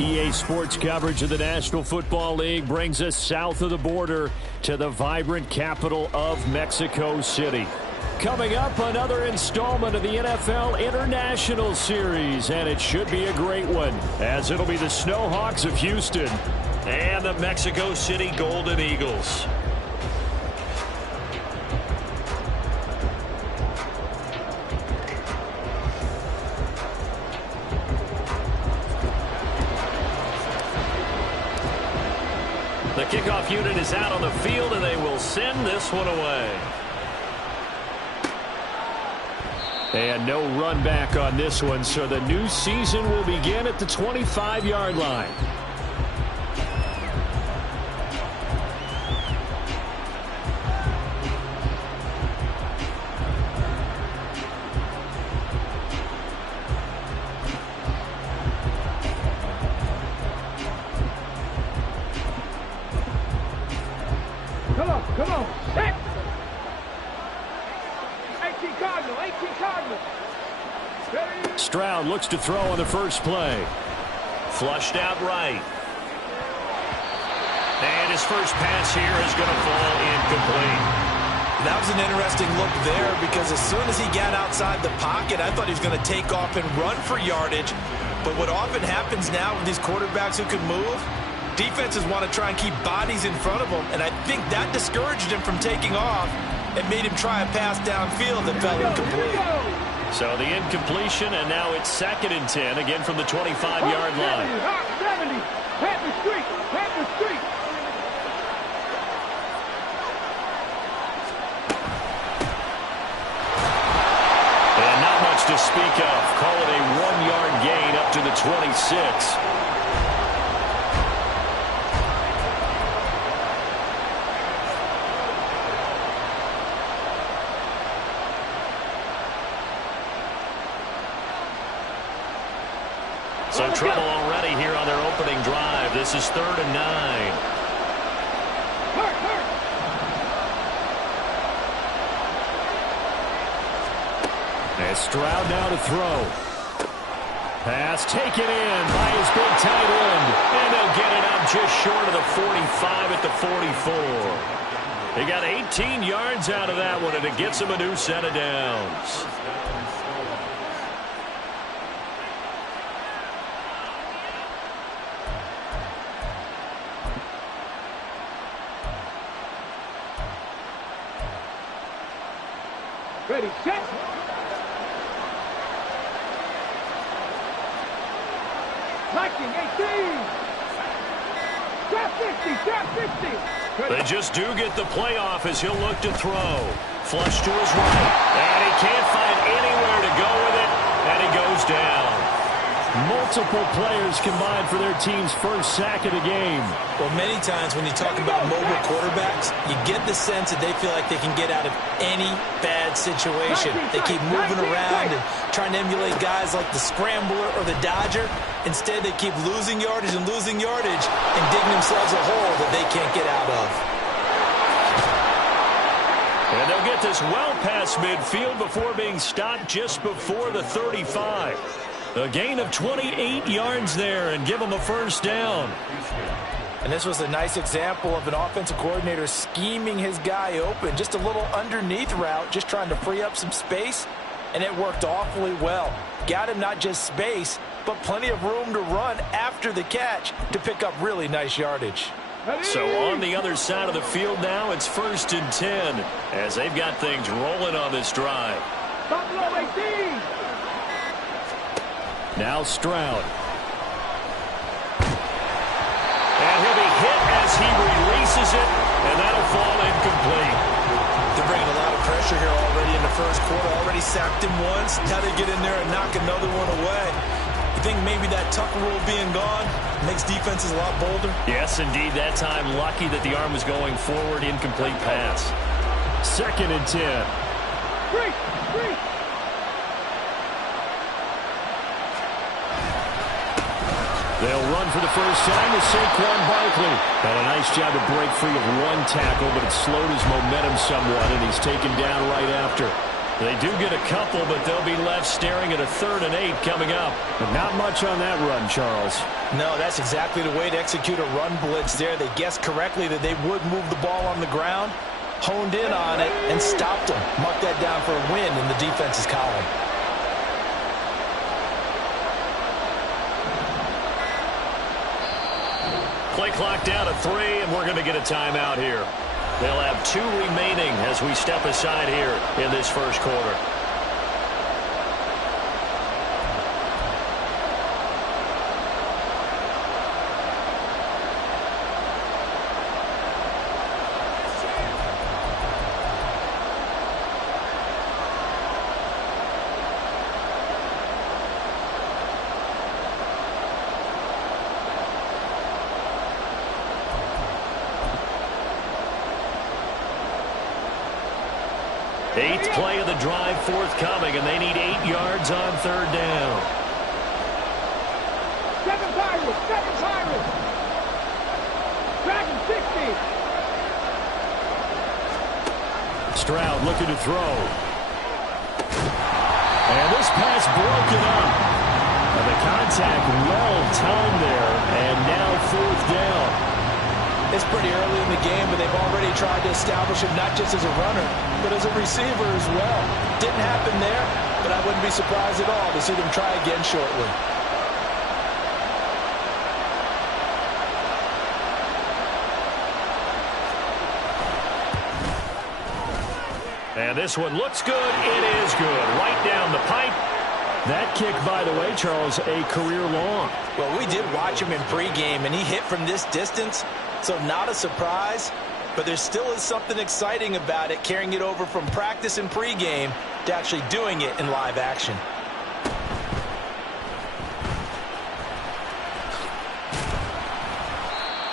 EA Sports coverage of the National Football League brings us south of the border to the vibrant capital of Mexico City. Coming up, another installment of the NFL International Series, and it should be a great one, as it'll be the Snowhawks of Houston and the Mexico City Golden Eagles. The kickoff unit is out on the field, and they will send this one away. And no run back on this one, so the new season will begin at the 25-yard line. Come on, set! 18 Cardinal, 18 Cardinal. Stroud looks to throw on the first play. Flushed out right. And his first pass here is going to fall incomplete. That was an interesting look there, because as soon as he got outside the pocket, I thought he was going to take off and run for yardage. But what often happens now with these quarterbacks who can move, defenses want to try and keep bodies in front of them, and I think that discouraged him from taking off and made him try a pass downfield that fell incomplete. So the incompletion, and now it's 2nd and 10, again from the 25-yard line. 70, Panther Street, Panther Street. And not much to speak of. Call it a 1-yard gain up to the 26. So trouble already here on their opening drive. This is 3rd and 9. And Stroud now to throw. Pass taken in by his big tight end. And they'll get it out just short of the 45 at the 44. They got 18 yards out of that one, and it gets them a new set of downs. Ready, set. Liking 18. Trap 50, trap 50. They just do get the playoff as he'll look to throw. Flush to his right. And he can't find anywhere to go with it. And he goes down. Multiple players combined for their team's first sack of the game. Well, many times when you talk about mobile quarterbacks, you get the sense that they feel like they can get out of any bad situation. They keep moving around and trying to emulate guys like the Scrambler or the Dodger. Instead, they keep losing yardage and digging themselves a hole that they can't get out of. And they'll get this well past midfield before being stopped just before the 35. A gain of 28 yards there and give them a first down. And this was a nice example of an offensive coordinator scheming his guy open. Just a little underneath route, just trying to free up some space, and it worked awfully well. Got him not just space, but plenty of room to run after the catch to pick up really nice yardage. So on the other side of the field now, it's 1st and 10 as they've got things rolling on this drive. Buffalo 18. Now Stroud. And he'll be hit as he releases it, and that'll fall incomplete. They're bringing a lot of pressure here already in the first quarter. Already sacked him once. Now they get in there and knock another one away. The think maybe that tuck rule being gone makes defenses a lot bolder? Yes, indeed. That time, lucky that the arm was going forward. Incomplete pass. 2nd and 10. Freak! They'll run for the first time with Saquon Barkley. Had a nice job to break free of one tackle, but it slowed his momentum somewhat, and he's taken down right after. They do get a couple, but they'll be left staring at a 3rd and 8 coming up. But not much on that run, Charles. No, that's exactly the way to execute a run blitz there. They guessed correctly that they would move the ball on the ground, honed in on it, and stopped them. Mark that down for a win in the defense's column. Play clock down to 3, and we're going to get a timeout here. They'll have 2 remaining as we step aside here in this first quarter. Eighth play of the drive forthcoming, and they need 8 yards on 3rd down. 7 Pirates! Dragon 60! Stroud looking to throw. And this pass broken up. And the contact well timed there, and now 4th down. It's pretty early in the game, but they've already tried to establish him not just as a runner, but as a receiver as well. Didn't happen there, but I wouldn't be surprised at all to see them try again shortly. And this one looks good. It is good. Right down the pipe. That kick, by the way, Charles, a career long. Well, we did watch him in pregame, and he hit from this distance, so not a surprise. But there still is something exciting about it, carrying it over from practice and pregame to actually doing it in live action.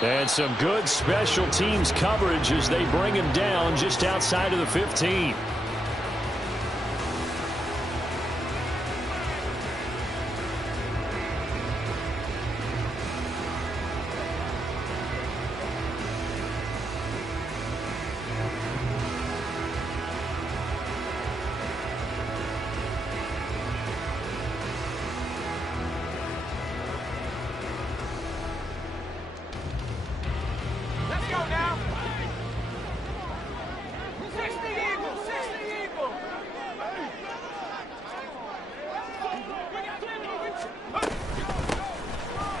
And some good special teams coverage as they bring him down just outside of the 15.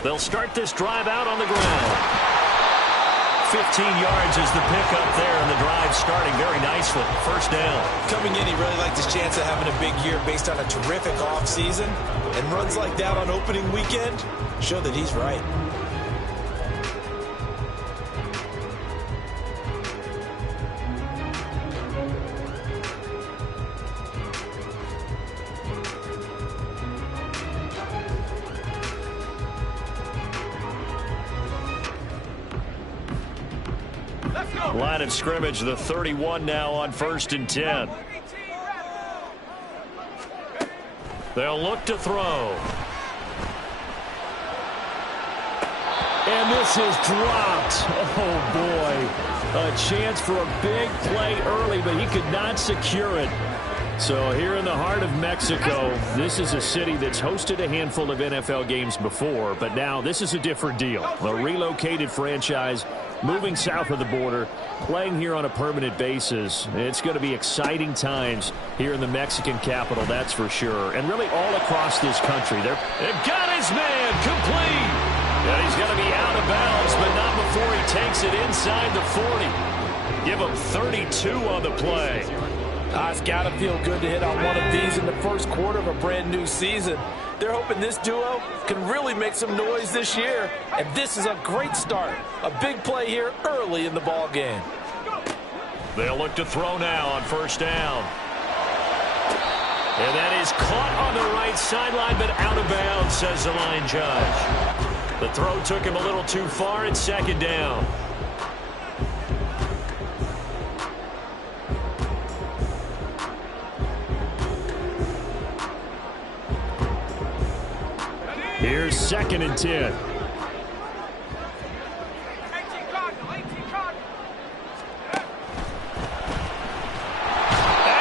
They'll start this drive out on the ground. 15 yards is the pickup there, and the drive starting very nicely. First down. Coming in, he really liked his chance of having a big year based on a terrific offseason. And runs like that on opening weekend show that he's right. Line of scrimmage, the 31 now on 1st and 10. They'll look to throw. And this is dropped. Oh, boy. A chance for a big play early, but he could not secure it. So here in the heart of Mexico, this is a city that's hosted a handful of NFL games before, but now this is a different deal. A relocated franchise moving south of the border, playing here on a permanent basis. It's going to be exciting times here in the Mexican capital, that's for sure. And really all across this country. They've got his man complete. Yeah, he's going to be out of bounds, but not before he takes it inside the 40. Give him 32 on the play. It's got to feel good to hit on one of these in the first quarter of a brand new season. They're hoping this duo can really make some noise this year, and this is a great start. A big play here early in the ball game. They'll look to throw now on 1st down. And that is caught on the right sideline, but out of bounds, says the line judge. The throw took him a little too far. It's second down. Here's 2nd and 10. And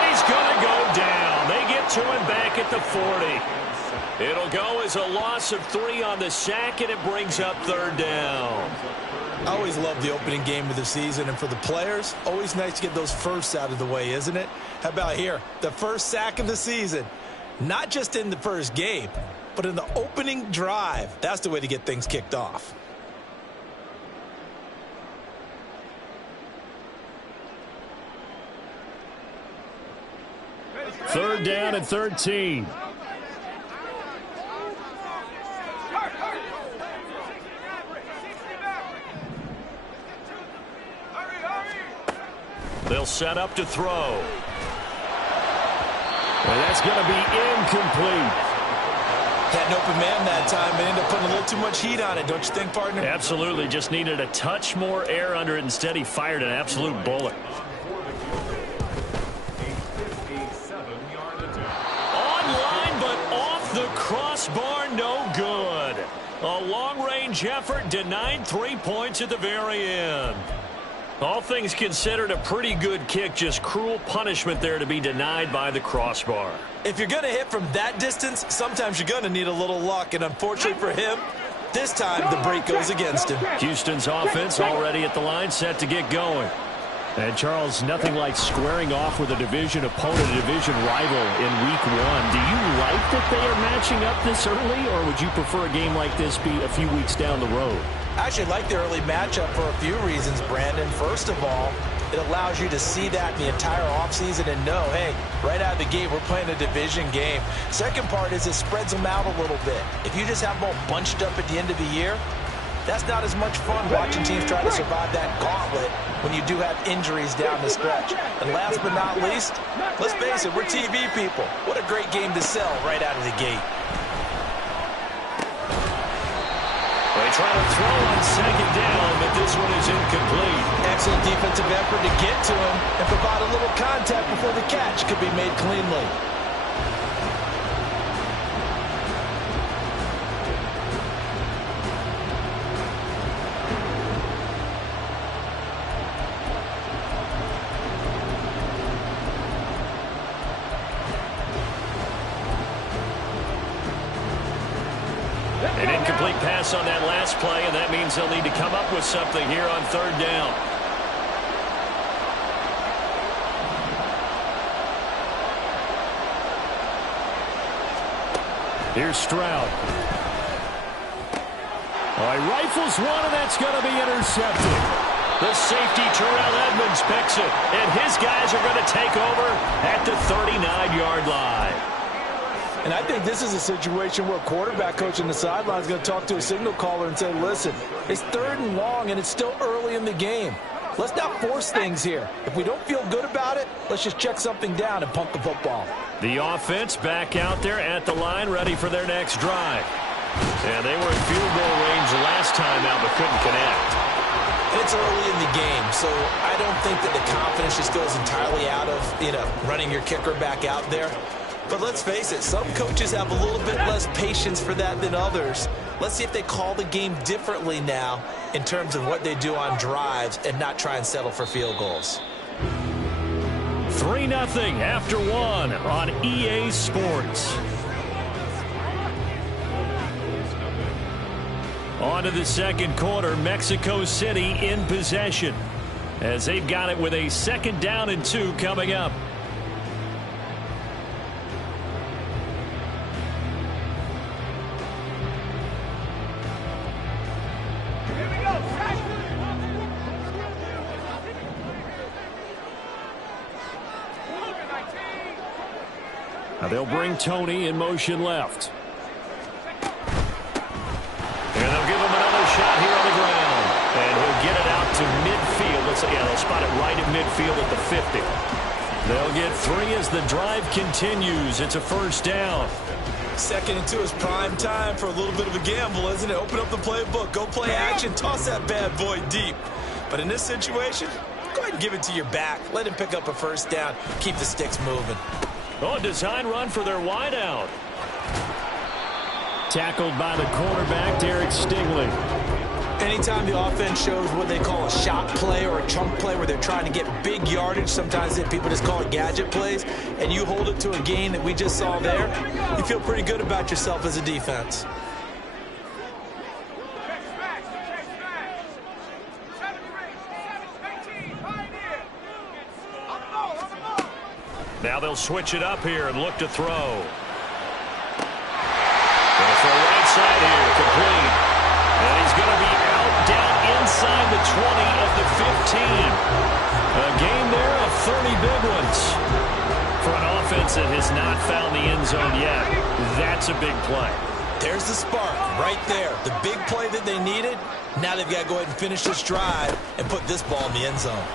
he's going to go down. They get to him back at the 40. It'll go as a loss of 3 on the sack, and it brings up 3rd down. I always love the opening game of the season, and for the players, always nice to get those firsts out of the way, isn't it? How about here? The first sack of the season. Not just in the first game, but in the opening drive. That's the way to get things kicked off. Third down and 13. They'll set up to throw. And that's going to be incomplete. Had an open man that time, but ended up putting a little too much heat on it, don't you think, partner? Absolutely. Just needed a touch more air under it. Instead, he fired an absolute bullet. Online, but off the crossbar, no good. A long-range effort denied 3 points at the very end. All things considered, a pretty good kick. Just cruel punishment there to be denied by the crossbar. If you're going to hit from that distance, sometimes you're going to need a little luck. And unfortunately for him, this time the break goes against him. Houston's offense already at the line, set to get going. And, Charles, nothing like squaring off with a division opponent, a division rival in Week 1. Do you like that they are matching up this early, or would you prefer a game like this be a few weeks down the road? I actually like the early matchup for a few reasons, Brandon. First of all, it allows you to see that in the entire offseason and know, hey, right out of the gate, we're playing a division game. Second part is it spreads them out a little bit. If you just have them all bunched up at the end of the year, that's not as much fun watching teams try to survive that gauntlet when you do have injuries down the stretch. And last but not least, let's face it, we're TV people. What a great game to sell right out of the gate. They try to throw on 2nd down, but this one is incomplete. Excellent defensive effort to get to him and provide a little contact before the catch could be made cleanly. An incomplete pass on that last play, and that means they'll need to come up with something here on 3rd down. Here's Stroud. All right, rifles one, and that's going to be intercepted. The safety, Terrell Edmonds, picks it, and his guys are going to take over at the 39-yard line. And I think this is a situation where a quarterback coach on the sideline is going to talk to a signal caller and say, listen, it's 3rd and long, and it's still early in the game. Let's not force things here. If we don't feel good about it, let's just check something down and pump the football. The offense back out there at the line, ready for their next drive. And they were in field goal range last time out, but couldn't connect. It's early in the game, so I don't think that the confidence just goes entirely out of, running your kicker back out there. But let's face it, some coaches have a little bit less patience for that than others. Let's see if they call the game differently now in terms of what they do on drives and not try and settle for field goals. 3-0 after 1 on EA Sports. On to the second quarter, Mexico City in possession as they've got it with a 2nd down and 2 coming up. Now they'll bring Tony in motion left. And they'll give him another shot here on the ground. And he'll get it out to midfield. They'll spot it right at midfield at the 50. They'll get 3 as the drive continues. It's a first down. 2nd and 2 is prime time for a little bit of a gamble, isn't it? Open up the playbook, go play action, toss that bad boy deep. But in this situation, go ahead and give it to your back. Let him pick up a first down. Keep the sticks moving. Oh, design run for their wideout. Tackled by the cornerback, Derek Stingley. Anytime the offense shows what they call a shot play or a chunk play where they're trying to get big yardage, sometimes people just call it gadget plays, and you hold it to a gain that we just saw there, you feel pretty good about yourself as a defense. Now they'll switch it up here and look to throw. Going to throw right side here, complete. And he's going to be out down inside the 20 at the 15. A gain there of 30 big ones. For an offense that has not found the end zone yet, that's a big play. There's the spark right there. The big play that they needed. Now they've got to go ahead and finish this drive and put this ball in the end zone.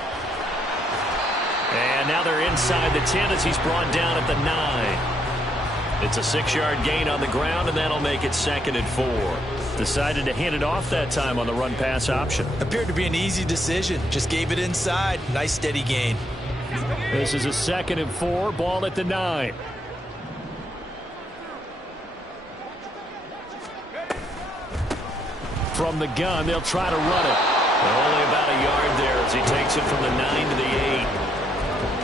And now they're inside the 10 as he's brought down at the 9. It's a 6-yard gain on the ground, and that'll make it 2nd and 4. Decided to hand it off that time on the run-pass option. Appeared to be an easy decision. Just gave it inside. Nice steady gain. This is a 2nd and 4. Ball at the 9. From the gun, they'll try to run it. Only about a yard there as he takes it from the 9 to the 8.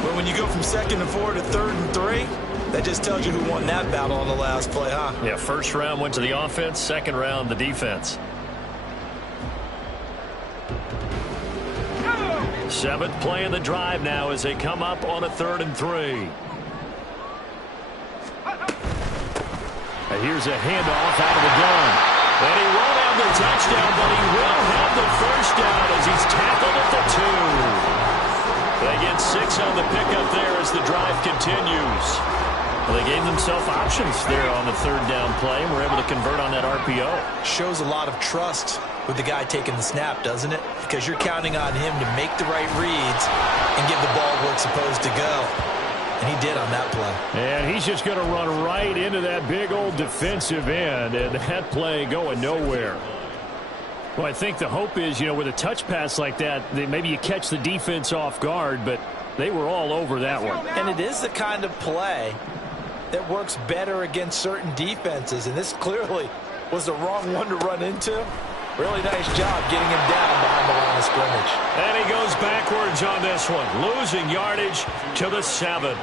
Well, when you go from 2nd and 4 to 3rd and 3, that just tells you who won that battle on the last play, huh? Yeah, first round went to the offense, second round the defense. 7th play of the drive now as they come up on a 3rd and 3. Here's a handoff out of the gun. And he won't have the touchdown, but he will have the first down as he's tackled at the 2. They get 6 on the pickup there as the drive continues. Well, they gave themselves options there on the 3rd down play and were able to convert on that RPO. Shows a lot of trust with the guy taking the snap, doesn't it? Because you're counting on him to make the right reads and give the ball where it's supposed to go. And he did on that play. And he's just going to run right into that big old defensive end, and that play going nowhere. Well, I think the hope is, with a touch pass like that, maybe you catch the defense off guard, but they were all over that one. And it is the kind of play that works better against certain defenses, and this clearly was the wrong one to run into. Really nice job getting him down behind the line of scrimmage. And he goes backwards on this one, losing yardage to the 7.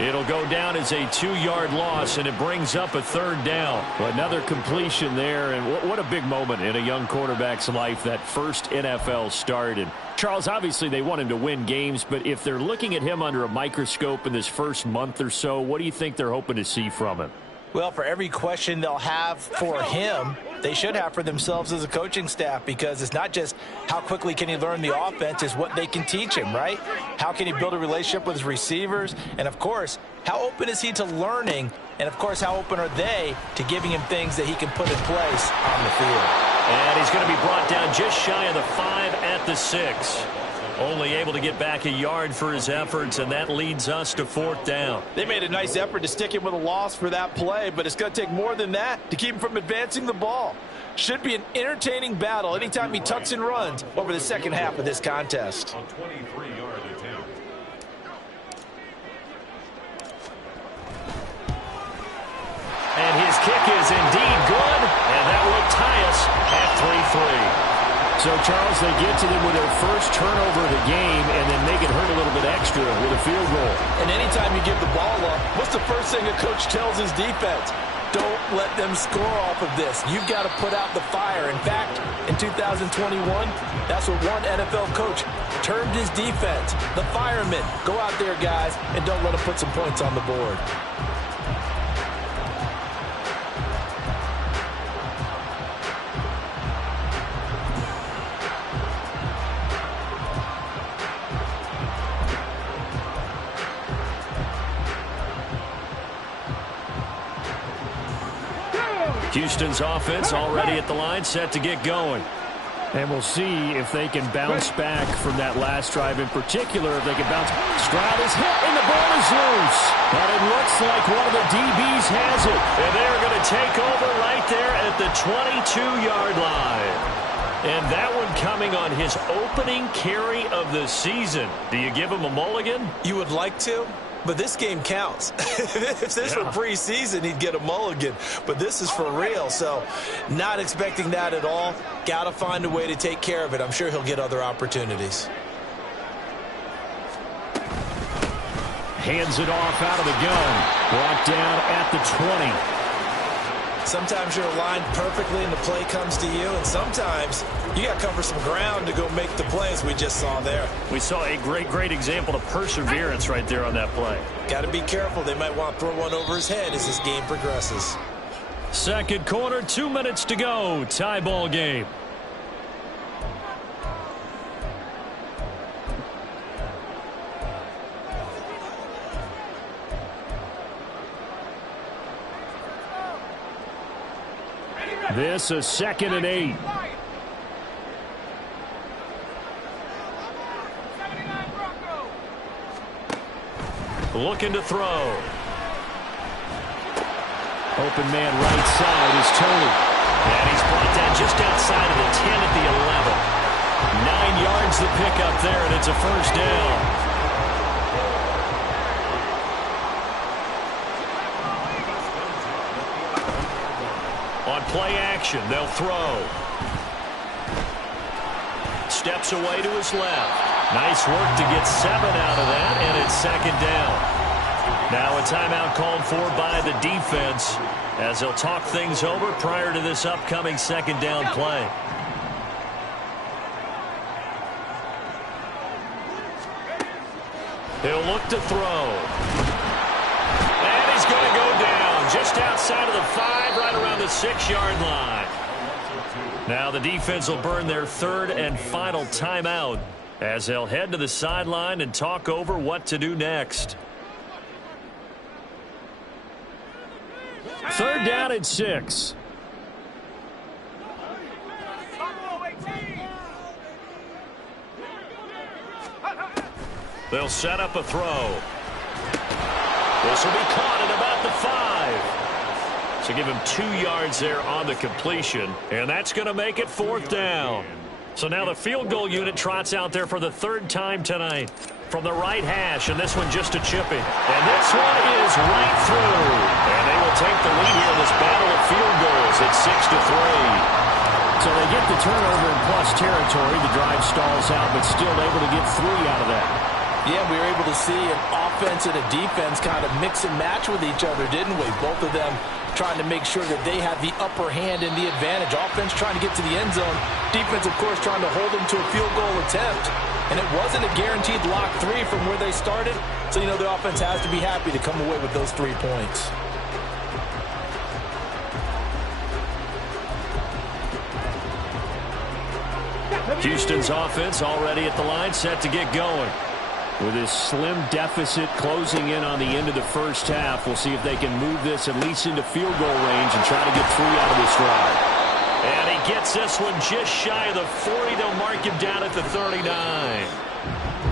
It'll go down as a 2-yard loss, and it brings up a 3rd down. Another completion there, and what a big moment in a young quarterback's life, that first NFL start. And Charles, obviously they want him to win games, but if they're looking at him under a microscope in this first month or so, what do you think they're hoping to see from him? Well, for every question they'll have for him, they should have for themselves as a coaching staff, because it's not just how quickly can he learn the offense, it's what they can teach him, right? How can he build a relationship with his receivers? And, of course, how open is he to learning? And, of course, how open are they to giving him things that he can put in place on the field? And he's going to be brought down just shy of the 5 at the 6. Only able to get back a yard for his efforts, and that leads us to 4th down. They made a nice effort to stick him with a loss for that play, but it's going to take more than that to keep him from advancing the ball. Should be an entertaining battle anytime he tucks and runs over the second half of this contest. And his kick is indeed good, and that will tie us at 3-3. So, Charles, they get to them with their first turnover of the game and then make it hurt a little bit extra with a field goal. And anytime you give the ball up, what's the first thing a coach tells his defense? Don't let them score off of this. You've got to put out the fire. In fact, in 2021, that's what one NFL coach termed his defense. The firemen. Go out there, guys, and don't let them put some points on the board. Houston's offense already at the line, set to get going. And we'll see if they can bounce back from that last drive in particular. If they can bounce. Stroud is hit, and the ball is loose. But it looks like one of the DBs has it. And they're going to take over right there at the 22-yard line. And that one coming on his opening carry of the season. Do you give him a mulligan? You would like to, but this game counts. If this were preseason, he'd get a mulligan. But this is for real, so not expecting that at all. Got to find a way to take care of it. I'm sure he'll get other opportunities. Hands it off out of the gun. Brought down at the 20. Sometimes you're aligned perfectly and the play comes to you, and sometimes you got to cover some ground to go make the plays we just saw there. We saw a great example of perseverance right there on that play. Got to be careful. They might want to throw one over his head as this game progresses. Second quarter, 2 minutes to go. Tie ball game. This is 2nd and 8. Looking to throw. Open man right side is Tony. And he's brought down just outside of the 10 at the 11. 9 yards to pick up there, and it's a first down. On play action, they'll throw. Steps away to his left. Nice work to get 7 out of that, and it's 2nd down. Now a timeout called for by the defense as they'll talk things over prior to this upcoming 2nd down play. He'll look to throw. And he's going to go down just outside of the 5, right around the 6-yard line. Now the defense will burn their 3rd and final timeout as they'll head to the sideline and talk over what to do next. 3rd down and 6. They'll set up a throw. This will be caught at about the 5. So give him 2 yards there on the completion. And that's going to make it 4th down. So now the field goal unit trots out there for the 3rd time tonight. From the right hash, and this one just a chipping. And this one is right through. And they will take the lead here in this battle of field goals at 6-3. So they get the turnover in plus territory. The drive stalls out, but still able to get 3 out of that. Yeah, we were able to see an offense and a defense kind of mix and match with each other, didn't we? Both of them trying to make sure that they have the upper hand and the advantage. Offense trying to get to the end zone. Defense, of course, trying to hold them to a field goal attempt. And it wasn't a guaranteed lock 3 from where they started. So, you know, the offense has to be happy to come away with those 3 points. Houston's offense already at the line, set to get going. With this slim deficit closing in on the end of the first half, we'll see if they can move this at least into field goal range and try to get 3 out of this drive. And he gets this one just shy of the 40. They'll mark him down at the 39.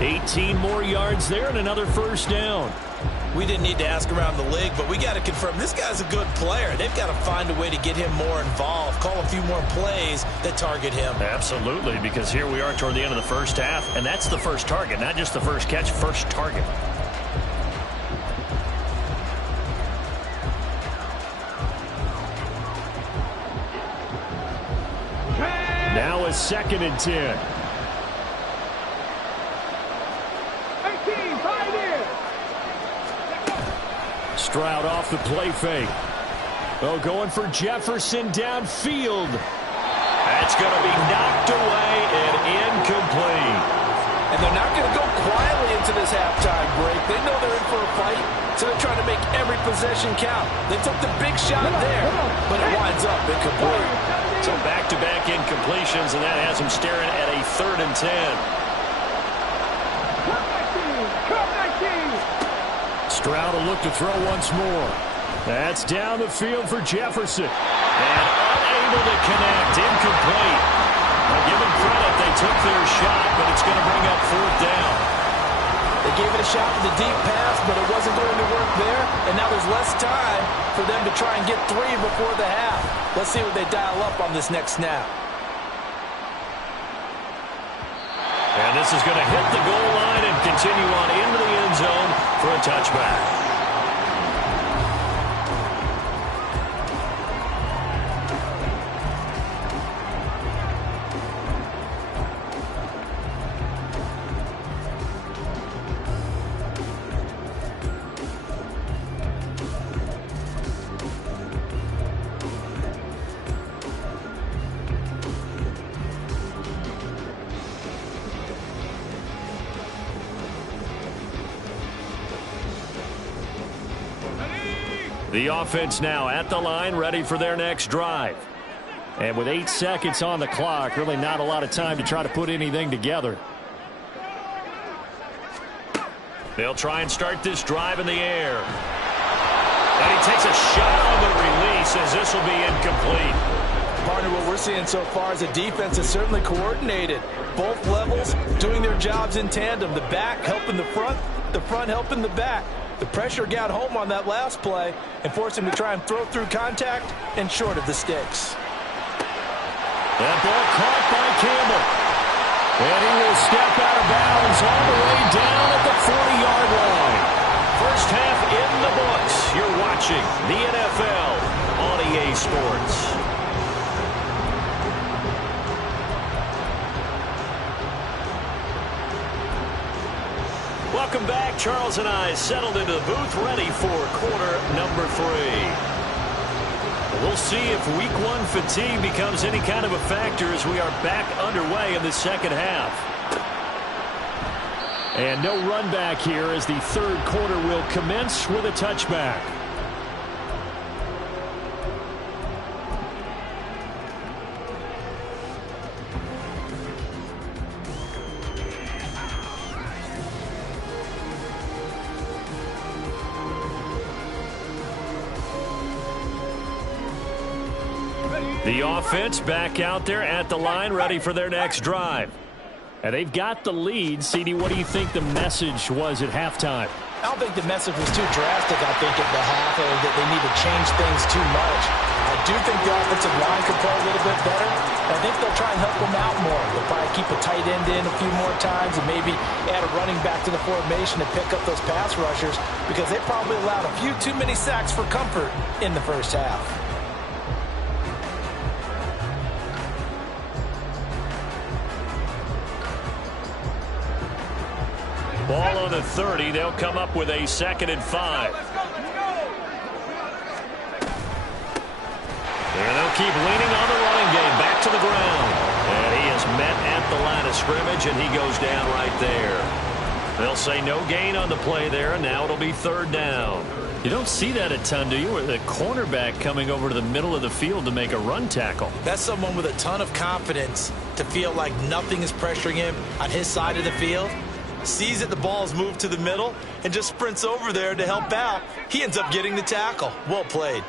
18 more yards there and another first down. We didn't need to ask around the league, but we got to confirm this guy's a good player. They've got to find a way to get him more involved, call a few more plays that target him. Absolutely, because here we are toward the end of the first half, and that's the first target, not just the first catch, first target. Now a 2nd and 10. Stroud off the play fake. Oh, going for Jefferson downfield. That's going to be knocked away and incomplete. And they're not going to go quietly into this halftime break. They know they're in for a fight, so they're trying to make every possession count. They took the big shot there, but it winds up incomplete. So back-to-back incompletions, and that has them staring at a 3rd and 10. Stroud will look to throw once more. That's down the field for Jefferson. And unable to connect. Incomplete. They'll give him gave it a shot with a deep pass, but it wasn't going to work there. And now there's less time for them to try and get 3 before the half. Let's see what they dial up on this next snap. And this is going to hit the goal line and continue on into the end zone for a touchback. The offense now at the line, ready for their next drive. And with 8 seconds on the clock, really not a lot of time to try to put anything together. They'll try and start this drive in the air. And he takes a shot on the release as this will be incomplete. Partner, what we're seeing so far is the defense is certainly coordinated. Both levels doing their jobs in tandem. The back helping the front helping the back. The pressure got home on that last play and forced him to try and throw through contact and short of the sticks. That ball caught by Campbell. And he will step out of bounds all the way down at the 40-yard line. First half in the books. You're watching the NFL on EA Sports. Welcome back. Charles and I settled into the booth, ready for quarter number 3. We'll see if week 1 fatigue becomes any kind of a factor as we are back underway in the second half. And no run back here as the third quarter will commence with a touchback. The offense back out there at the line, ready for their next drive. And they've got the lead. CD, what do you think the message was at halftime? I don't think the message was too drastic, I think, at the half, or that they need to change things too much. I do think the offensive line could play a little bit better. I think they'll try and help them out more. They'll probably keep a tight end in a few more times and maybe add a running back to the formation to pick up those pass rushers, because they probably allowed a few too many sacks for comfort in the first half. Ball on the 30. They'll come up with a 2nd and 5. And they'll keep leaning on the running game. Back to the ground. And he is met at the line of scrimmage, and he goes down right there. They'll say no gain on the play there, and now it'll be 3rd down. You don't see that a ton, do you? With a cornerback coming over to the middle of the field to make a run tackle. That's someone with a ton of confidence to feel like nothing is pressuring him on his side of the field. Sees that the ball is moved to the middle and just sprints over there to help out. He ends up getting the tackle. Well played.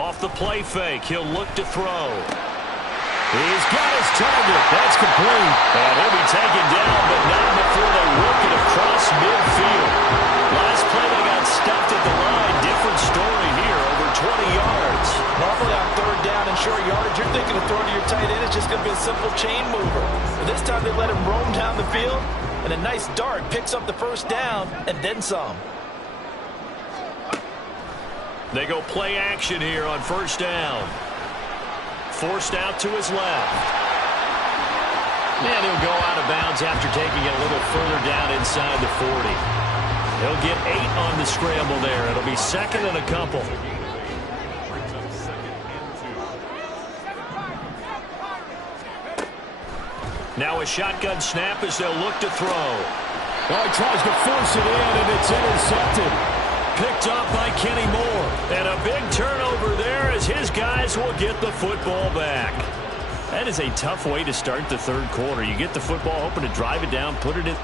Off the play fake, he'll look to throw. He's got his target. That's complete. And he'll be taken down, but not before they work it across midfield. Last play they got stuffed at the line. Different story here, over 20 yards. Normally on 3rd down and short yardage, you're thinking of throwing to your tight end. It's just going to be a simple chain mover. But this time they let him roam down the field, and a nice dart picks up the 1st down and then some. They go play action here on 1st down. Forced out to his left. And he'll go out of bounds after taking it a little further down inside the 40. He'll get 8 on the scramble there. It'll be 2nd and a couple. Now a shotgun snap as they'll look to throw. Oh, he tries to force it in, and it's intercepted. Picked up by Kenny Moore. And a big turnover there as his guys will get the football back. That is a tough way to start the 3rd quarter. You get the football, hoping to drive it down, put it in.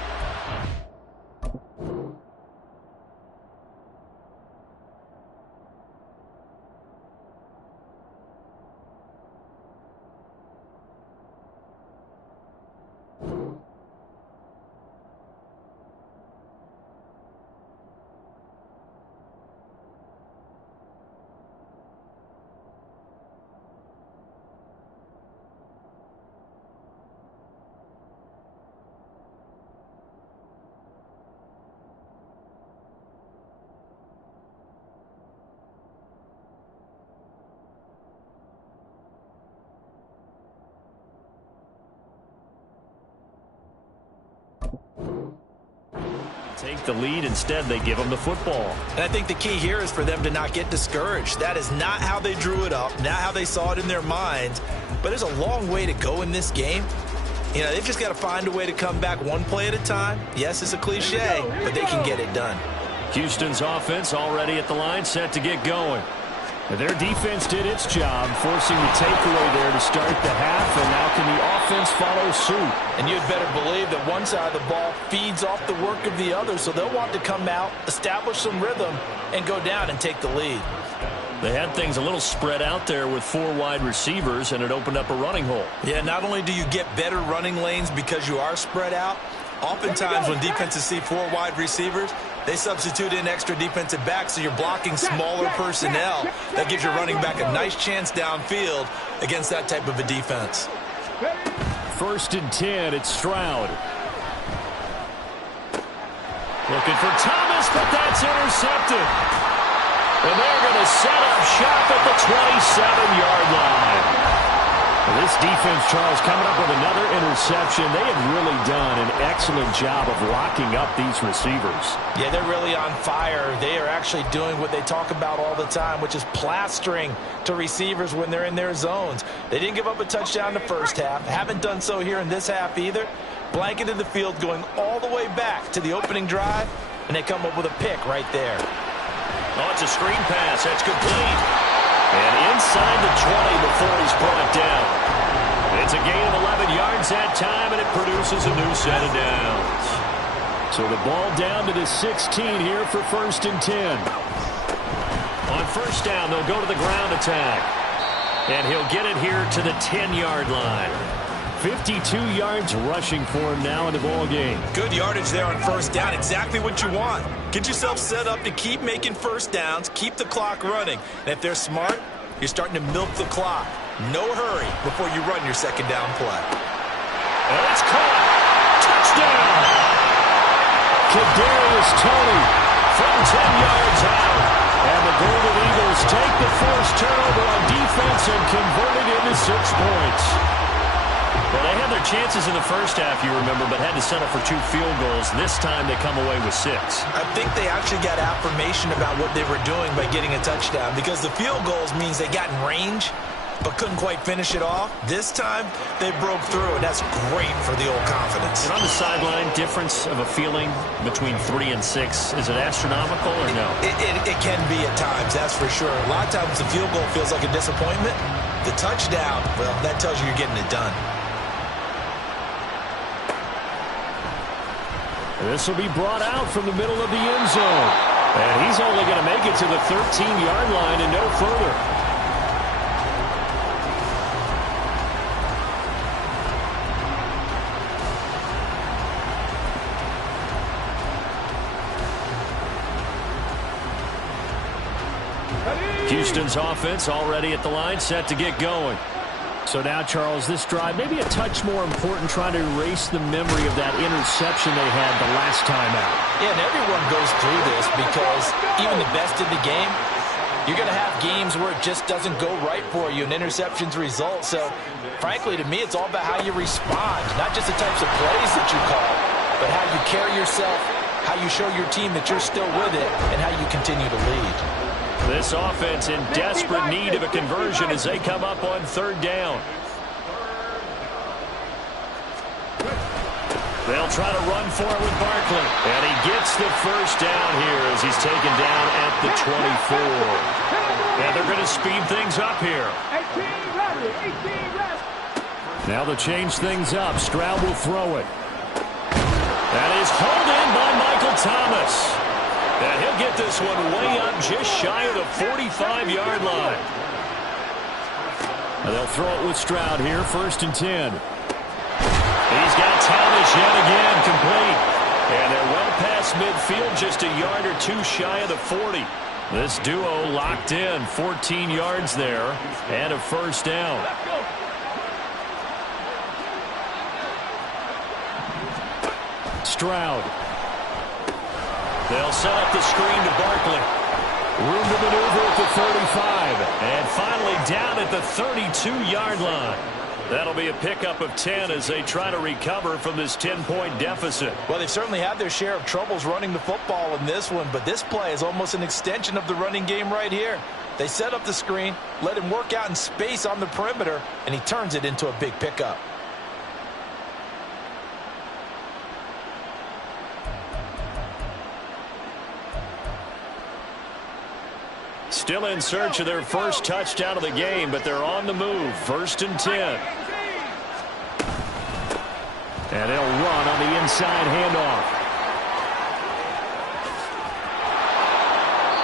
Take the lead. Instead, they give them the football. And I think the key here is for them to not get discouraged. That is not how they drew it up, not how they saw it in their minds. But there's a long way to go in this game. You know, they've just got to find a way to come back one play at a time. Yes, it's a cliche, but they can get it done. Houston's offense already at the line, set to get going. Their defense did its job, forcing the takeaway there to start the half, and now can the offense follow suit? And you'd better believe that one side of the ball feeds off the work of the other, so they'll want to come out, establish some rhythm, and go down and take the lead. They had things a little spread out there with 4 wide receivers, and it opened up a running hole. Yeah, not only do you get better running lanes because you are spread out, oftentimes when defenses see 4 wide receivers, they substitute in extra defensive backs, so you're blocking smaller personnel. That gives your running back a nice chance downfield against that type of a defense. 1st and 10, it's Stroud. Looking for Thomas, but that's intercepted. And they're going to set up shop at the 27-yard line. This defense, Charles, coming up with another interception. They have really done an excellent job of locking up these receivers. Yeah, they're really on fire. They are actually doing what they talk about all the time, which is plastering to receivers when they're in their zones. They didn't give up a touchdown the first half. Haven't done so here in this half either. Blanketed the field going all the way back to the opening drive, and they come up with a pick right there. Oh, it's a screen pass. That's complete. And inside the 20 before he's brought down. It's a gain of 11 yards that time, and it produces a new set of downs. So the ball down to the 16 here for 1st and 10. On 1st down, they'll go to the ground attack. And he'll get it here to the 10-yard line. 52 yards rushing for him now in the ball game. Good yardage there on 1st down. Exactly what you want. Get yourself set up to keep making 1st downs, keep the clock running. And if they're smart, you're starting to milk the clock. No hurry before you run your 2nd down play. And it's caught. Touchdown! Kadarius Toney from 10 yards out. And the Golden Eagles take the first turnover on defense and convert it into 6 points. Well, they had their chances in the first half, you remember, but had to settle for 2 field goals. This time they come away with 6. I think they actually got affirmation about what they were doing by getting a touchdown, because the field goals means they got in range but couldn't quite finish it off. This time they broke through, and that's great for the old confidence. And on the sideline, difference of a feeling between 3 and 6, is it astronomical or no? It can be at times, that's for sure. A lot of times the field goal feels like a disappointment. The touchdown, well, that tells you you're getting it done. This will be brought out from the middle of the end zone. And he's only going to make it to the 13-yard line and no further. Houston's offense already at the line, set to get going. So now, Charles, this drive maybe a touch more important, trying to erase the memory of that interception they had the last time out. Yeah, and everyone goes through this because even the best in the game, you're going to have games where it just doesn't go right for you and interceptions result. So, frankly, to me, it's all about how you respond, not just the types of plays that you call, but how you carry yourself, how you show your team that you're still with it, and how you continue to lead. This offense in desperate need of a conversion as they come up on 3rd down. They'll try to run for it with Barkley. And he gets the first down here as he's taken down at the 24. And they're going to speed things up here. Now they'll change things up. Stroud will throw it. That is pulled in by Michael Thomas. And he'll get this one way up just shy of the 45-yard line. And they'll throw it with Stroud here, 1st and 10. He's got Thomas yet again, complete. And they're well past midfield, just a yard or 2 shy of the 40. This duo locked in, 14 yards there, and a 1st down. Stroud. They'll set up the screen to Barkley. Room to maneuver at the 35. And finally down at the 32-yard line. That'll be a pickup of 10 as they try to recover from this 10-point deficit. Well, they've certainly had their share of troubles running the football in this one, but this play is almost an extension of the running game right here. They set up the screen, let him work out in space on the perimeter, and he turns it into a big pickup. Still in search of their first touchdown of the game, but they're on the move. 1st and 10. And they'll run on the inside handoff.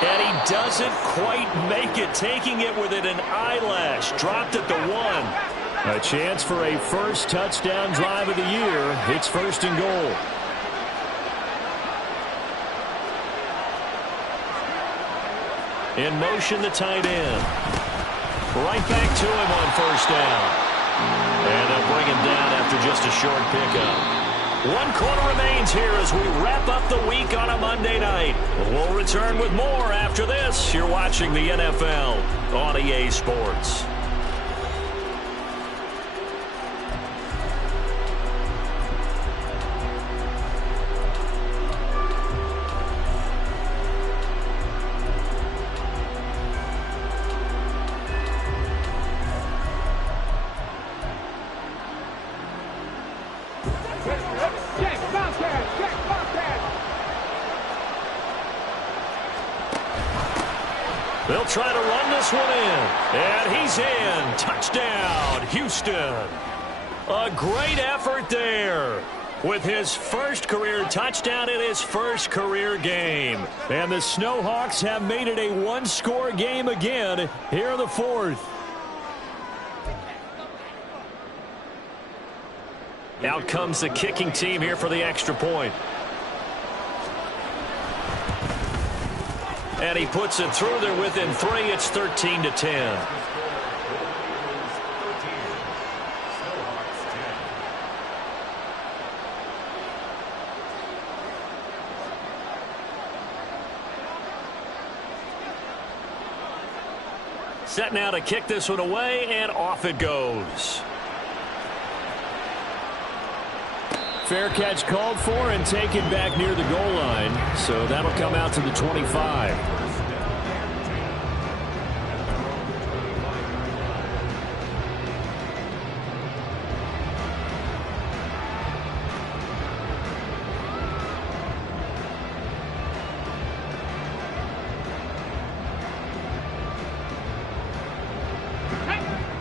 And he doesn't quite make it, taking it within an eyelash. Dropped at the 1. A chance for a first touchdown drive of the year. It's 1st and goal. In motion, the tight end. Right back to him on 1st down. And they'll bring him down after just a short pickup. 1 quarter remains here as we wrap up the week on a Monday night. We'll return with more after this. You're watching the NFL on EA Sports. They'll try to run this one in. And he's in. Touchdown, Houston. A great effort there with his first career touchdown in his first career game. And the Snowhawks have made it a one-score game again here in the 4th. Out comes the kicking team here for the extra point. And he puts it through there within 3. It's 13-10. Set now to kick this one away, and off it goes. Fair catch called for and taken back near the goal line. So that'll come out to the 25.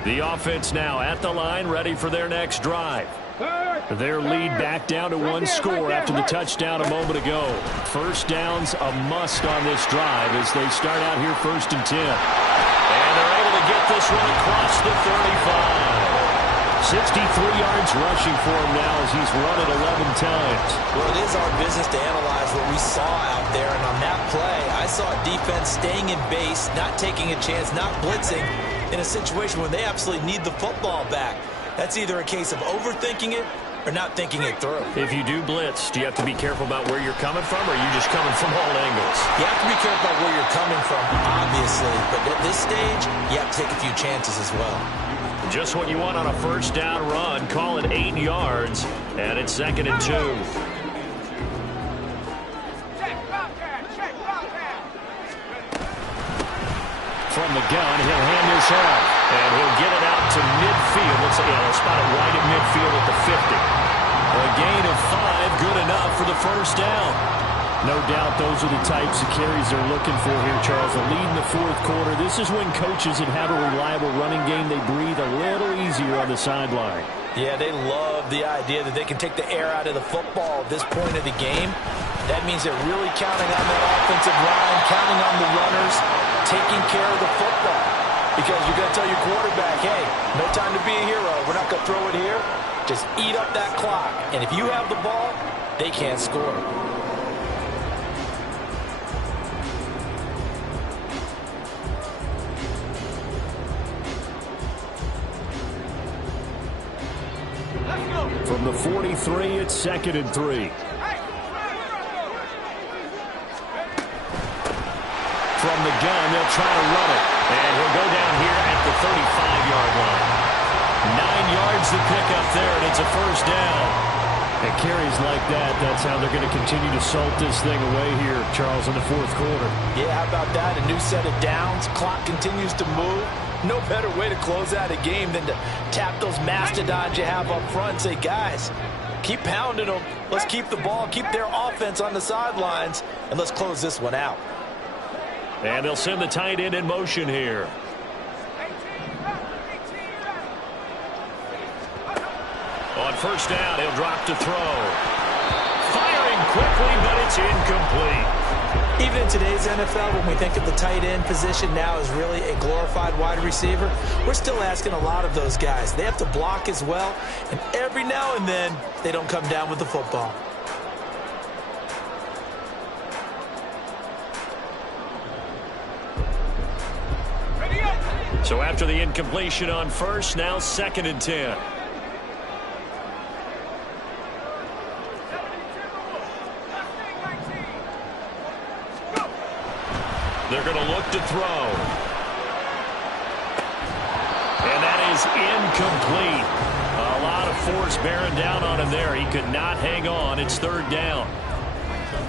The offense now at the line, ready for their next drive. Their lead back down to 1 score after the touchdown a moment ago. 1st down's a must on this drive as they start out here 1st and 10. And they're able to get this one across the 35. 63 yards rushing for him now as he's run it 11 times. Well, it is our business to analyze what we saw out there. And on that play, I saw a defense staying in base, not taking a chance, not blitzing in a situation where they absolutely need the football back. That's either a case of overthinking it or not thinking it through. If you do blitz, do you have to be careful about where you're coming from, or are you just coming from all angles? You have to be careful about where you're coming from, obviously. But at this stage, you have to take a few chances as well. Just what you want on a 1st down run. Call it 8 yards, and it's 2nd and 2. From the gun, he'll hand this off, and he'll get it out to midfield. Looks like they'll spot it right at midfield at the 50. A gain of 5, good enough for the 1st down. No doubt those are the types of carries they're looking for here, Charles. A lead in the 4th quarter. This is when coaches that have a reliable running game, they breathe a little easier on the sideline. Yeah, they love the idea that they can take the air out of the football at this point of the game. That means they're really counting on that offensive line, counting on the runners, taking care of the football. Because you're going to tell your quarterback, hey, no time to be a hero. We're not going to throw it here. Just eat up that clock. And if you have the ball, they can't score. From the 43, it's 2nd and 3. From the gun, they'll try to run it. And he'll go down here at the 35-yard line. 9 yards up there, and it's a first down. And carries like that, that's how they're going to continue to salt this thing away here, Charles, in the fourth quarter. Yeah, how about that? A new set of downs. Clock continues to move. No better way to close out a game than to tap those mastodons you have up front and say, guys, keep pounding them. Let's keep the ball, keep their offense on the sidelines, and let's close this one out. And they'll send the tight end in motion here. On first down, he'll drop to throw. Firing quickly, but it's incomplete. Even in today's NFL, when we think of the tight end position now as really a glorified wide receiver, we're still asking a lot of those guys. They have to block as well, and every now and then, they don't come down with the football. So after the incompletion on first, now 2nd and 10. They're going to look to throw. And that is incomplete. A lot of force bearing down on him there. He could not hang on. It's 3rd down.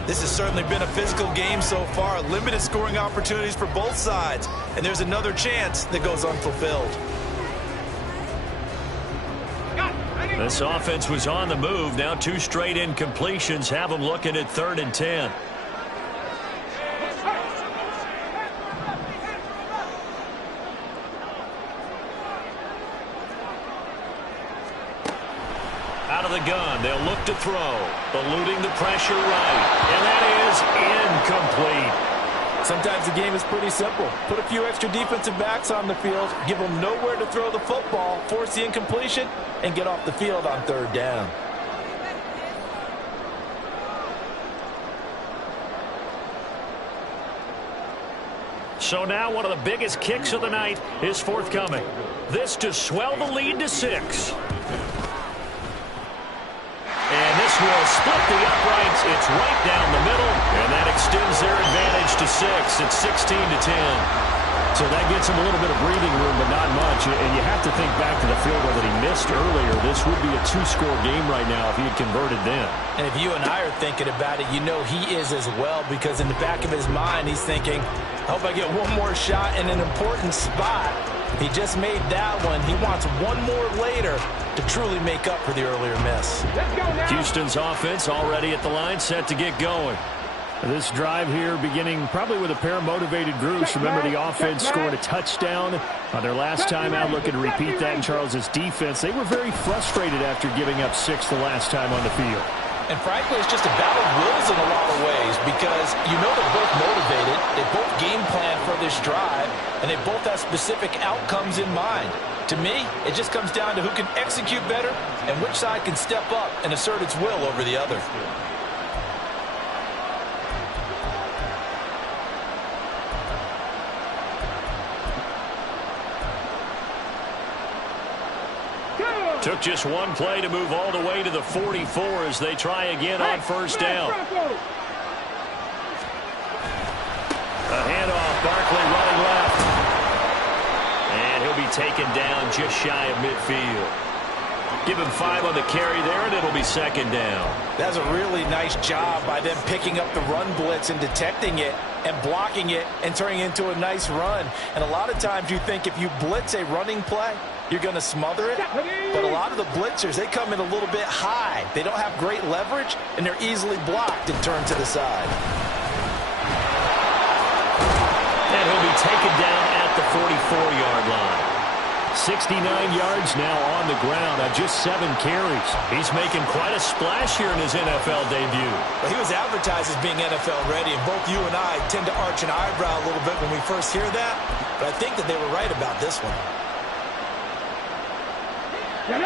This has certainly been a physical game so far. Limited scoring opportunities for both sides. And there's another chance that goes unfulfilled. This offense was on the move. Now 2 straight incompletions have them looking at 3rd and 10. Out of the gun, they'll look to throw. Eluding the pressure right. And that is incomplete. Sometimes the game is pretty simple. Put a few extra defensive backs on the field, give them nowhere to throw the football, force the incompletion, and get off the field on 3rd down. So now one of the biggest kicks of the night is forthcoming. This to swell the lead to 6. And this will split the uprights. It's right down the middle, and that extends their advantage to 6. It's 16 to 10. So that gets him a little bit of breathing room, but not much. And you have to think back to the field goal that he missed earlier. This would be a 2-score game right now if he had converted then. And if you and I are thinking about it, you know he is as well, because in the back of his mind, he's thinking, I hope I get one more shot in an important spot. He just made that one. He wants one more later to truly make up for the earlier miss. Houston's offense already at the line, set to get going. This drive here beginning probably with a pair of motivated groups. Remember, the offense scored a touchdown on their last time out, looking to repeat that in Charles's defense. They were very frustrated after giving up 6 the last time on the field. And frankly, it's just a battle of wills in a lot of ways, because you know they're both motivated, they both game plan for this drive, and they both have specific outcomes in mind. To me, it just comes down to who can execute better and which side can step up and assert its will over the other. Took just one play to move all the way to the 44 as they try again on first down. A handoff, Barkley running left. And he'll be taken down just shy of midfield. Give him 5 on the carry there, and it'll be 2nd down. That's a really nice job by them picking up the run blitz and detecting it and blocking it and turning it into a nice run. And a lot of times you think if you blitz a running play, you're going to smother it. But a lot of the blitzers, they come in a little bit high. They don't have great leverage, and they're easily blocked and turned to the side. And he'll be taken down at the 44-yard line. 69 yards now on the ground on just 7 carries. He's making quite a splash here in his NFL debut. Well, he was advertised as being NFL ready, and both you and I tend to arch an eyebrow a little bit when we first hear that. But I think that they were right about this one.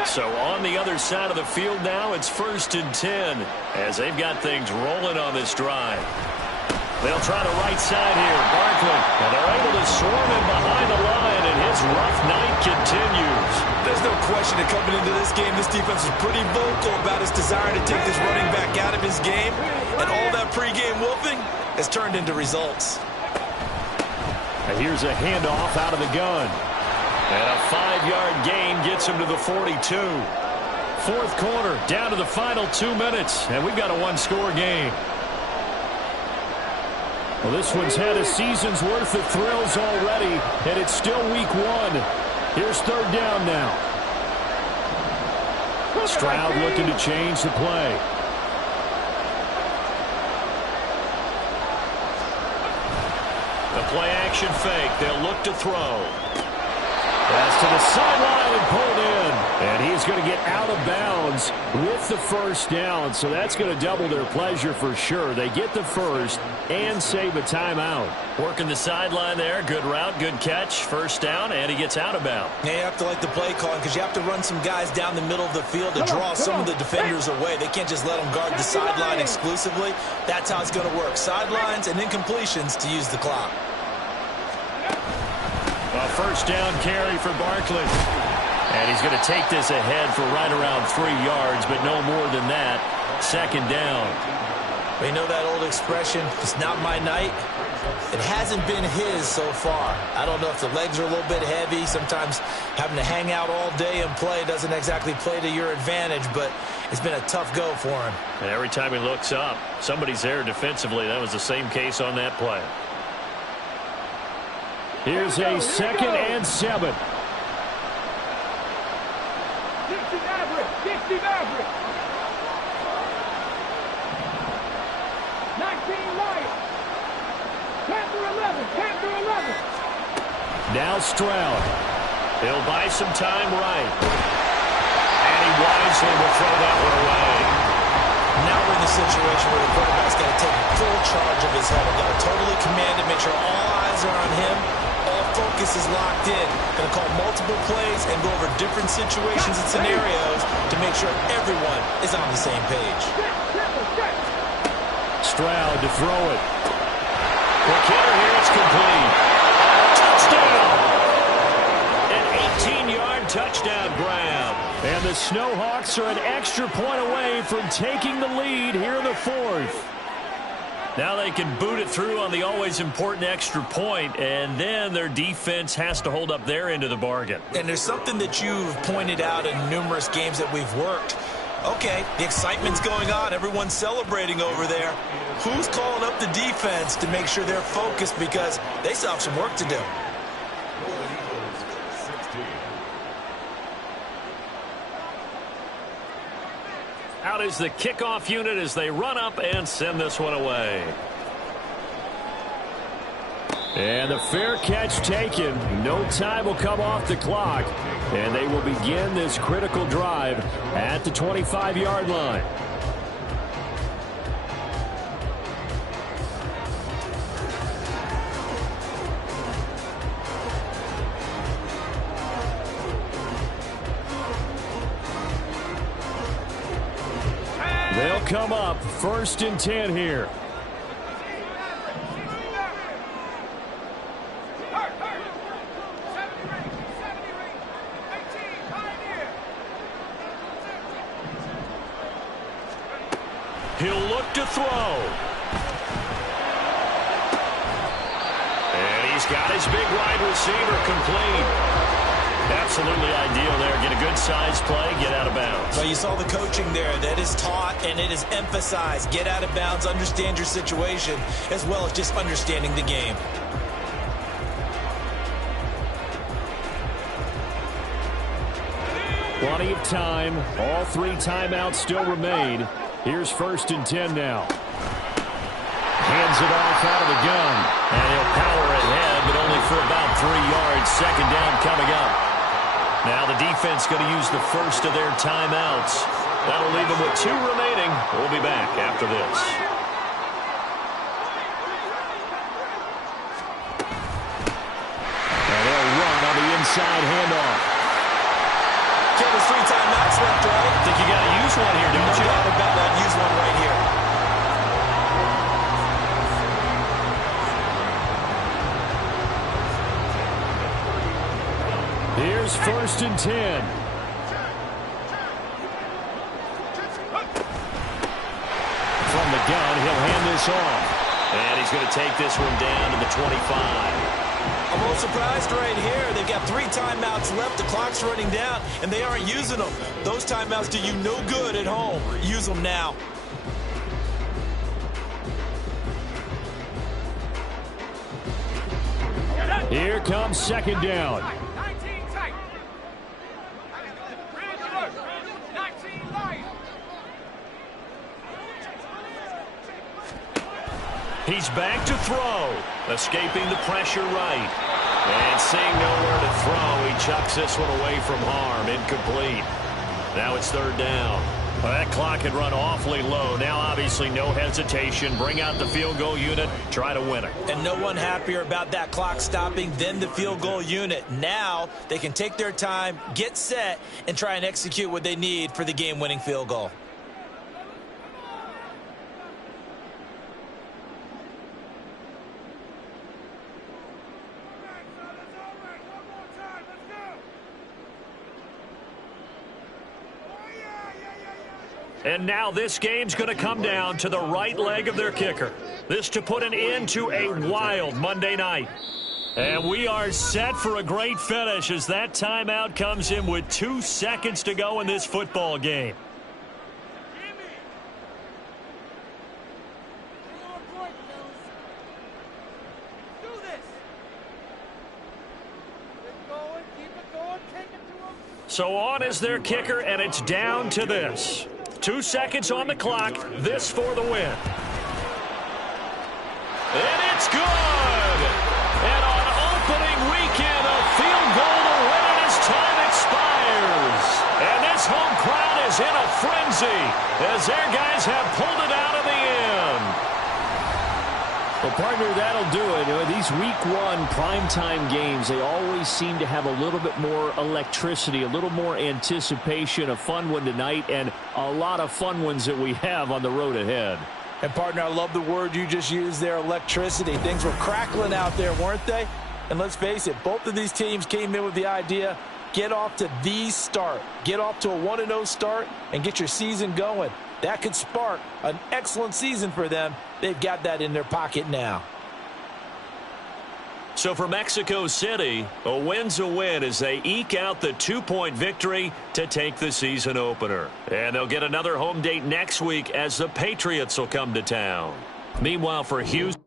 So on the other side of the field now, it's 1st and 10 as they've got things rolling on this drive. They'll try the right side here. Barkley, and they're able to swarm him behind the line, and his rough night continues. There's no question that coming into this game, this defense is pretty vocal about its desire to take this running back out of his game, and all that pregame wolfing has turned into results. And here's a handoff out of the gun. And a 5-yard gain gets him to the 42. Fourth quarter, down to the final 2 minutes, and we've got a one-score game. Well, this one's had a season's worth of thrills already, and it's still week one. Here's third down now. Stroud looking to change the play. The play-action fake. They'll look to throw. Pass to the sideline and pulled in. And he's going to get out of bounds with the first down. So that's going to double their pleasure for sure. They get the first and save a timeout. Working the sideline there. Good route, good catch. First down, and he gets out of bounds. Yeah, you have to like the play calling because you have to run some guys down the middle of the field to draw some of the defenders away. They can't just let them guard the sideline exclusively. That's how it's going to work. Sidelines and incompletions to use the clock. A first down carry for Barkley. And he's going to take this ahead for right around 3 yards, but no more than that. Second down. We know that old expression, it's not my night. It hasn't been his so far. I don't know if the legs are a little bit heavy. Sometimes having to hang out all day and play doesn't exactly play to your advantage, but it's been a tough go for him. And every time he looks up, somebody's there defensively. That was the same case on that play. Here's a 2nd and 7. Dixie Maverick. Dixie Maverick. 19 Lions. Panther 11. Panther 11. Now Stroud. He'll buy some time right. And he wisely will throw that one away. Now we're in the situation where the quarterback's got to take full charge of his head. He's got to totally command it, make sure all eyes are on him. All focus is locked in. Going to call multiple plays and go over different situations and scenarios to make sure everyone is on the same page. Stroud to throw it. Quick hitter here. It's complete. Touchdown! An 18-yard touchdown grab. And the Snowhawks are an extra point away from taking the lead here in the fourth. Now they can boot it through on the always important extra point, and then their defense has to hold up their end of the bargain. And there's something that you've pointed out in numerous games that we've worked. Okay, the excitement's going on. Everyone's celebrating over there. Who's calling up the defense to make sure they're focused because they still have some work to do? Out is the kickoff unit as they run up and send this one away. And the fair catch taken. No time will come off the clock. And they will begin this critical drive at the 25-yard line. They'll come up 1st and 10 here. He'll look to throw. And he's got his big wide receiver complete. Absolutely ideal there. Get a good size play, get out of bounds. Well, you saw the coaching there. That is taught and it is emphasized. Get out of bounds, understand your situation, as well as just understanding the game. Plenty of time. All 3 timeouts still remain. Here's 1st and 10 now. Hands it off out of the gun. And he'll power ahead, but only for about 3 yards. Second down coming up. Now the defense going to use the first of their timeouts. That'll leave them with 2 remaining. We'll be back after this. And they'll run on the inside handoff. Okay, there's 3 timeouts left, right? I think you got to use one here, don't you? No doubt about that. Use one right here. Here's 1st and 10. From the gun, he'll hand this off. And he's going to take this one down to the 25. I'm a little surprised right here. They've got 3 timeouts left. The clock's running down, and they aren't using them. Those timeouts do you no good at home. Use them now. Here comes second down. He's back to throw. Escaping the pressure right. And seeing nowhere to throw, he chucks this one away from harm. Incomplete. Now it's third down. Well, that clock had run awfully low. Now, obviously, no hesitation. Bring out the field goal unit. Try to win it. And no one happier about that clock stopping than the field goal unit. Now they can take their time, get set, and try and execute what they need for the game-winning field goal. And now this game's going to come down to the right leg of their kicker. This to put an end to a wild Monday night. And we are set for a great finish as that timeout comes in with 2 seconds to go in this football game. So on is their kicker, and it's down to this. 2 seconds on the clock. This for the win. And it's good. And on opening weekend, a field goal to win it as time expires. And this home crowd is in a frenzy as their guys have pulled it out of the end. Well, partner, that'll do it. These week 1 primetime games, they always seem to have a little bit more electricity, a little more anticipation. A fun one tonight, and a lot of fun ones that we have on the road ahead. And, partner, I love the word you just used there, electricity. Things were crackling out there, weren't they? And let's face it, both of these teams came in with the idea, get off to the start. Get off to a 1-0 start and get your season going. That could spark an excellent season for them. They've got that in their pocket now. So for Mexico City, a win's a win as they eke out the 2-point victory to take the season opener. And they'll get another home date next week as the Patriots will come to town. Meanwhile, for Houston,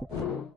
you